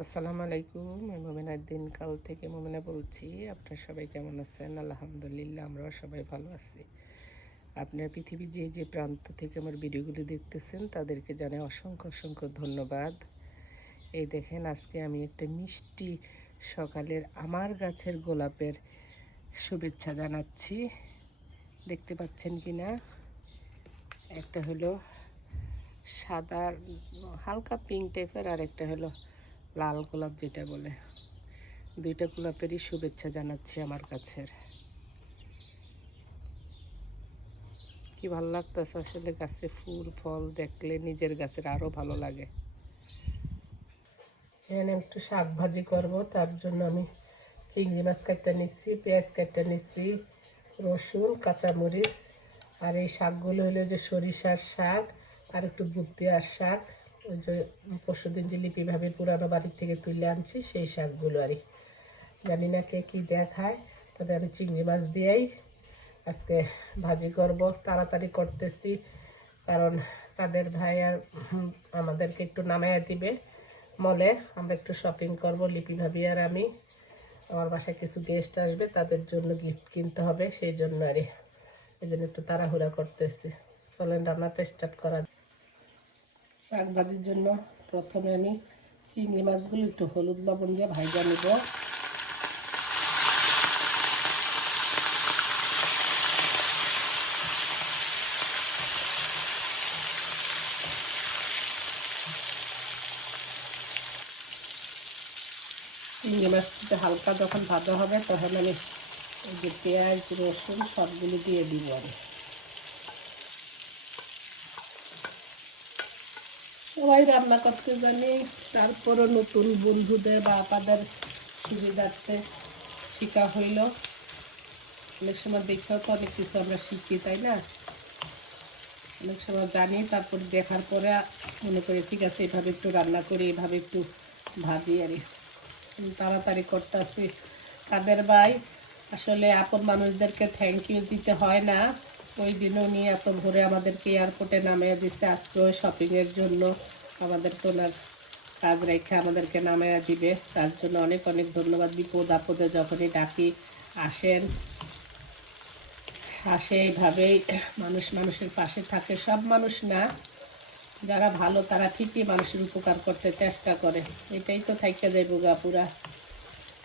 আসসালামু আলাইকুম। আমি মোমেনার দিনকাল থেকে মোমেনা বলছি। আপনারা সবাই কেমন আছেন? আলহামদুলিল্লাহ, আমরাও সবাই ভালো আছি। আপনার পৃথিবীর যে প্রান্ত থেকে আমার ভিডিওগুলি দেখতেছেন তাদেরকে জানাই অসংখ্য অসংখ্য ধন্যবাদ। এই দেখেন, আজকে আমি একটা মিষ্টি সকালের আমার গাছের গোলাপের শুভেচ্ছা জানাচ্ছি। দেখতে পাচ্ছেন কি না? একটা হলো সাদা হালকা পিঙ্ক টাইপের, আর একটা হলো লাল গোলাপ যেটা বলে। দুইটা গোলাপেরই শুভেচ্ছা জানাচ্ছি আমার গাছের। কি ভালো লাগতেছে আসলে, গাছে ফুল ফল দেখলে নিজের গাছের আরো ভালো লাগে। এখানে একটু শাক ভাজি করব, তার জন্য আমি চিংড়ি মাছ কাটটা নিচ্ছি, পেঁয়াজ কাটটা নিচ্ছি, রসুন, কাঁচামরিচ। আর এই শাকগুলো হলো যে সরিষার শাক আর একটু বুট দেওয়ার শাক। ওই যে পরশুদিন যে লিপি ভাবে পুরানো বাড়ির থেকে তুলে আনছি সেই শাকগুলো। আর জানি না কে কী দেখায়, তবে আমি চিংড়ি মাছ দিয়েই আজকে ভাজি করব। তাড়াতাড়ি করতেছি কারণ তাদের ভাই আর আমাদেরকে একটু নামাইয়া দিবে মলে। আমরা একটু শপিং করব, লিপি ভাবি আর আমি। আমার বাসায় কিছু গেস্ট আসবে, তাদের জন্য গিফট কিনতে হবে, সেই জন্য আর এই জন্য একটু তাড়াহুড়া করতেছি। চলেন রান্নাটা স্টার্ট করা। শাক ভাজির জন্য প্রথমে আমি চিংড়ি মাছগুলো একটু হলুদ লবণ দিয়ে ভাজা নেব। চিংড়ি মাছটা হালকা যখন ভাজা হবে তখন আমি এই যে পেঁয়াজ রসুন সবগুলো দিয়ে দিব। আমি সবাই রান্না করতে জানি, তারপরও নতুন বন্ধুদের বা আপাদের সুবিধার্থে শেখা হইল। অনেক সময় দেখেও তো অনেক কিছু আমরা শিখি, তাই না? অনেক সময় জানি, তারপর দেখার পরে মনে করি ঠিক আছে এভাবে একটু রান্না করি, এভাবে একটু ভাজি। আর তাড়াতাড়ি করতে আসি। তাদের ভাই আসলে আপন মানুষদেরকে থ্যাংক ইউ দিতে হয় না। ওই দিনও নিয়ে এত ভোরে আমাদেরকে এয়ারপোর্টে নামিয়ে দিচ্ছে, আজকেও শপিংয়ের জন্য আমাদেরকে ওনার কাজ রেখে আমাদেরকে নামিয়ে দিবে। তার জন্য অনেক অনেক ধন্যবাদ। বিপদ আপদে যখনই ডাকি আসেন, আসে এইভাবেই মানুষ মানুষের পাশে থাকে। সব মানুষ না, যারা ভালো তারা ঠিকই মানুষের উপকার করতে চেষ্টা করে। এটাই তো থাইকা যাইব গা পুরা।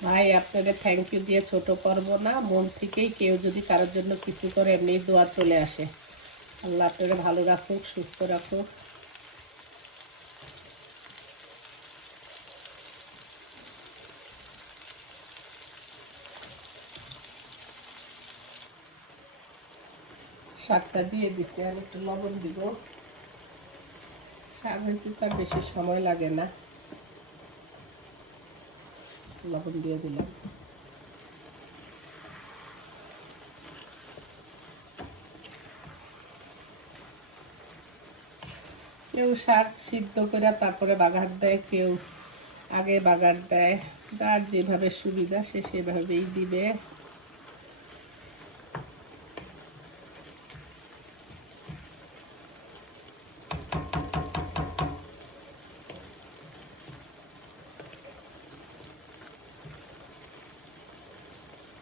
ভাই আপনাদের থ্যাংক ইউ দিয়ে ছোট করব না, মন থেকেই কেউ যদি কারোর জন্য কিছু করে এমনি দোয়া চলে আসে। আল্লাহ আপনারা ভালো রাখুক, সুস্থ রাখুক। শাকটা দিয়ে দিচ্ছি, আর একটু লবণ দিব। শাক হইতে তার বেশি সময় লাগে না, লবণ দিয়ে দিলাম। কেউ শাক সিদ্ধ করে তারপরে বাগার দেয়, কেউ আগে বাগার দেয়। যার যেভাবে সুবিধা সে সেভাবেই দিবে।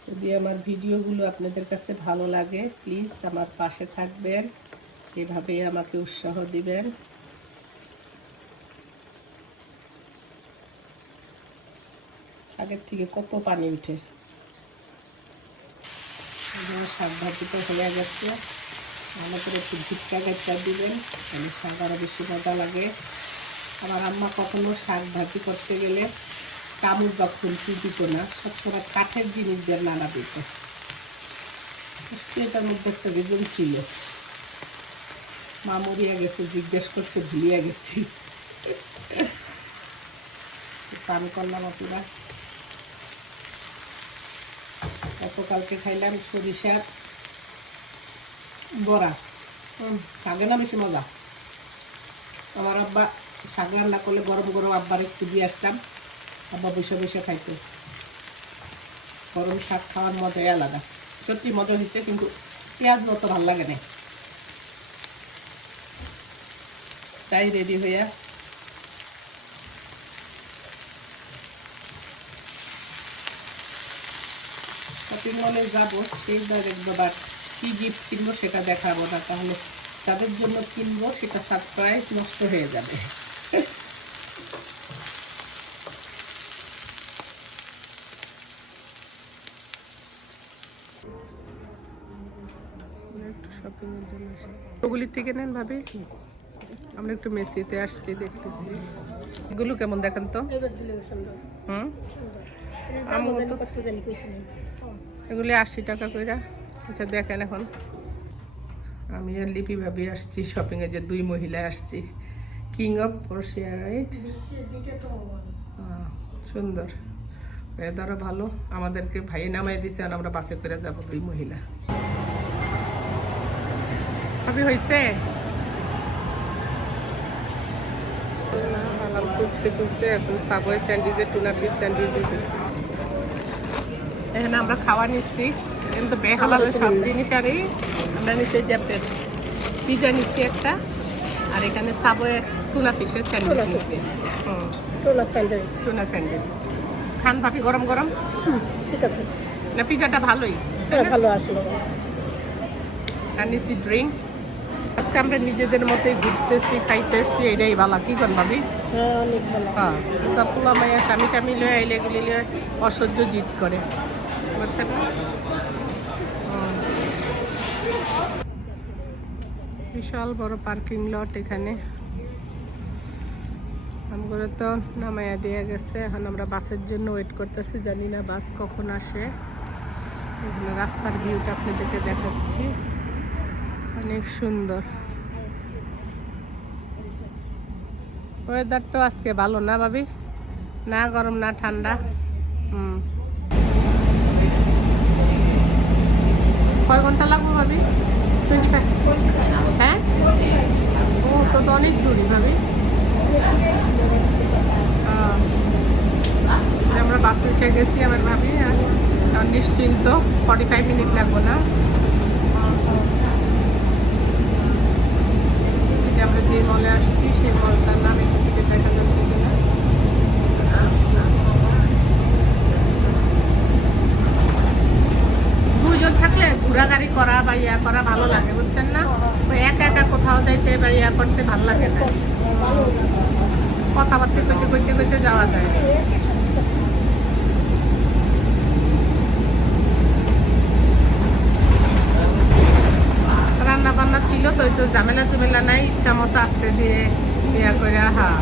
যদি আমার ভিডিওগুলো আপনাদের কাছে ভালো লাগে, প্লিজ আমার পাশে থাকবেন, এভাবেই আমাকে উৎসাহ দিবেন। আগের থেকে কত পানি উঠে। শাক ভাজিটা হয়ে গেছে, আমাদের একটু ভিটকা গাছটা দিবেন, তাহলে শাক আরও বেশি মজা লাগে। আমার আম্মা কখনো শাক ভাজি করতে গেলে চামচ বা খুন্তি দিত না, সবসময় কাঠের জিনিস দিয়ে নাড়া দিত। এটার মধ্যে একটা রিজন ছিল, মা মরিয়া গেছে, জিজ্ঞেস করতে ভুলিয়া গেছি। পান করলাম আপনারা। গতকালকে খাইলাম সরিষার বড়া, শাকে না বেশি মজা। আমার আব্বা শাক রান্না করলে গরম গরম আব্বার একটু দিয়ে আসতাম, আব্বা বসে বসে খাইতো। গরম শাক খাওয়ার মজাই আলাদা। সত্যি মজা হচ্ছে, কিন্তু পেঁয়াজ মতো ভালো লাগে না। তাই রেডি হইয়া শপিং মলে যাবো সেই একবার কি গিফট কিনবো সেটা দেখাবো না, তাহলে তাদের জন্য কিনবো সেটা সারপ্রাইজ নষ্ট হয়ে যাবে। একটু শপিং এর জন্য ওগুলি থেকে নেন ভাবি, আমরা একটু মেসিতে আসছি দেখতেছি। এগুলো কেমন দেখেন তো? হুম, এগুলি 80 টাকা কইরা। আচ্ছা দেখেন, এখন আমি আর লিপি ভাবি আসছি শপিং এ, যে দুই মহিলা আসছি। King of Portia, right? সুন্দর, ওয়েদারও ভালো। আমাদেরকে ভাই নামাই দিছে আর আমরা বাসে করে যাবো দুই মহিলা। ভাবি হয়েছে খুঁজতে খুঁজতে এখন সাবওয়ে স্যান্ডউইচে টুনা ফিশ স্যান্ডউইচ দিতেছি। এখানে আমরা খাওয়া নিচ্ছি, কিন্তু বেহালাল সব জিনিস। আর আমরা নিচ্ছি জ্যাপের পিজা নিচ্ছি একটা, আর এখানে সাবওয়ে টুনা ফিশের স্যান্ডউইচ নিচ্ছি। টুনা স্যান্ডউইচ খান ভাবি, গরম গরম। ঠিক আছে না, পিজাটা ভালোই, ভালো আসলো। আর নিচ্ছি ড্রিঙ্ক। আজকে আমরা নিজেদের মতোই ঘুরতেছি, খাইতেছি, এটাই ভালো। কি করেন ভাবি? হ্যাঁ, পোলা মাইয়া স্বামী টামি লয়ে আইলে এগুলি লয়ে অসহ্য জিদ করে, বুঝছেন না? বিশাল বড় পার্কিং লট এখানে। আমগুলো তো নামাইয়া দিয়ে গেছে, এখন আমরা বাসের জন্য ওয়েট করতেছি, জানি না বাস কখন আসে। এখানে রাস্তার ভিউটা আপনাদেরকে দেখাচ্ছি, অনেক সুন্দর। ওয়েদারটা আজকে ভালো না ভাবি? না গরম না ঠান্ডা। কয় ঘন্টা লাগবে ভাবি? 25? হ্যাঁ, ও তো অনেক দূরই ভাবি। আমরা বাসে উঠে গেছি আমার ভাবি, আর নিশ্চিন্ত 45 মিনিট লাগবে না। আমরা যে মলে আসছি সেই মলটার নাম এখান থেকে দেখা যাচ্ছে কিনা। দুজন থাকলে ঘোরাঘুরি করা বা ইয়া করা ভালো লাগে, বুঝছেন না? ওই একা একা কোথাও যাইতে বা ইয়া করতে ভালো লাগে না, কথাবার্তা কইতে কইতে কইতে যাওয়া যায়। রান্না বান্না ছিল তো, ওই তো ঝামেলা ঝামেলা নাই, ইচ্ছা মতো আসতে দিয়ে ইয়া করে। হ্যাঁ,